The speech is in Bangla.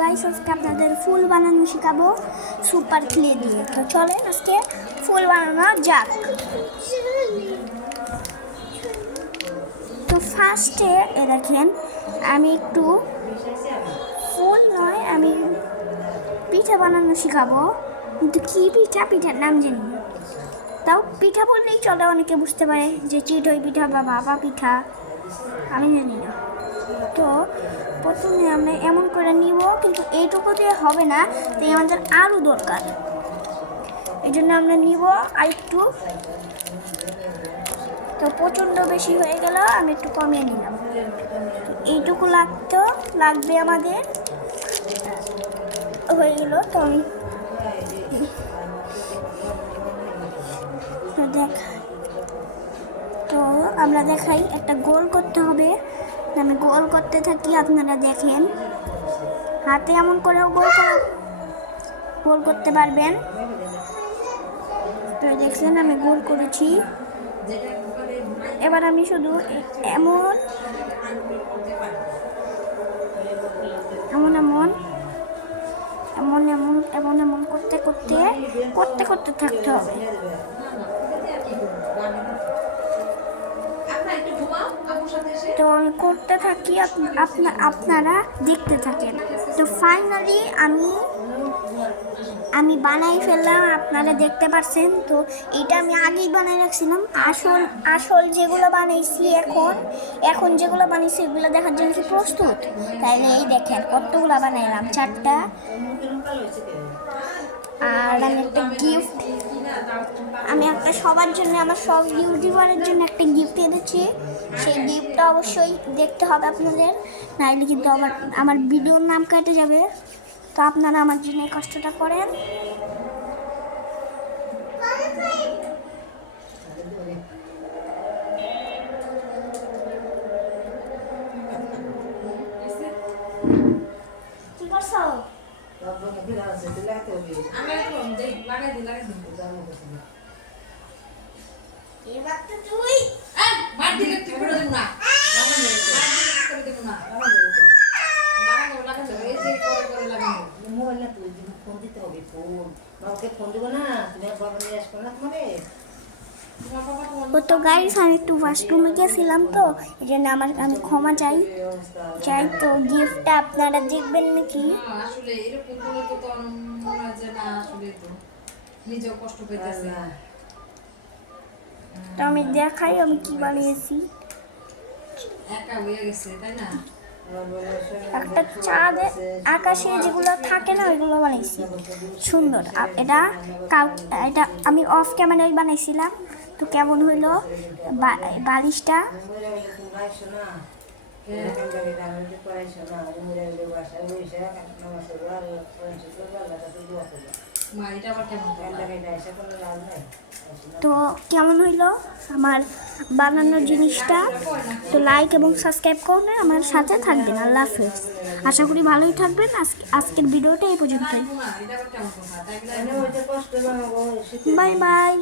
গাইস, আজকে আপনাদের ফুল বানানো শেখাবো সুপার ক্লে দিয়ে। তো চলেন আজকে ফুল বানানো যাক। তো ফার্স্টে দেখেন আমি একটু ফুল নয়, আমি পিঠা বানানো শেখাবো, কিন্তু কী পিঠা, পিঠার নাম জানি না। তাও পিঠা বললেই চলে, অনেকে বুঝতে পারে যে চিতই পিঠা বা ভাপা পিঠা, আমি জানি না। তো প্রথমে আমরা এমন করে নিব, কিন্তু এইটুকু দিয়ে হবে না, তাই আমাদের আরও দরকার। এই জন্য আমরা নিব আর একটু, তো প্রচণ্ড বেশি হয়ে গেল, আমি একটু কমিয়ে নিলাম। তো এইটুকু লাগবে আমাদের, হয়ে গেল। তো আমি তো আমরা দেখাই, একটা গোল করতে হবে। আমি গোল করতে থাকি, আপনারা দেখেন হাতে এমন করেও গোল করতে পারবেন। তো দেখছেন আমি গোল করেছি। এবার আমি শুধু এমন এমন এমন এমন এমন এমন এমন করতে করতে থাকতে হবে। তো আমি করতে থাকি, আপনারা দেখতে থাকেন। তো ফাইনালি আমি বানাই ফেললাম, আপনারা দেখতে পাচ্ছেন। তো এটা আমি আগেই বানাই রাখছিলাম। আসল যেগুলো বানাইছি, এখন যেগুলো বানাইছি এগুলো দেখার জন্য কি প্রস্তুত? তাইলে এই দেখেন কতগুলো বানাইলাম, 4টা। আর আমি একটা গিফট, আমি একটা সবার জন্য, আমার সব ইউটিউবারের জন্য একটা গিফট এনেছি। সেই গিফটটা অবশ্যই দেখতে হবে আপনাদের, নাইলে কিন্তু আমার ভিডিওর নাম কেটে যাবে। তো আপনারা আমার জন্য এই কষ্টটা করেন। কি করছো? এবার তো তুই তো গাইস, আমি একটু ওয়াশরুমে গেছিলাম, তো এই জন্য আমি ক্ষমা চাই। তো গিফটটা আপনারা দেখবেন নাকি? আসলে এরকম হলে তো মনে হয় যে না, আসলে তো নিজেও কষ্ট পেতেছে। তো আমি দেখাই আমি কি বানিয়েছি। একা হয়ে গেছে, তাই না? একটা চাঁদ আকাশে যেগুলো থাকে না, ওইগুলো বানাইছি সুন্দর। এটা আমি অফ ক্যামেরায় বানাইছিলাম। তো কেমন হইলো বালিশটা? তো কেমন হইলো আমার বানানোর জিনিসটা? তো লাইক এবং সাবস্ক্রাইব করলে আমার সাথে থাকবেন। আল্লাহ হাফেজ। আশা করি ভালোই থাকবেন। আজকের ভিডিওটা এই পর্যন্তই। Bye bye.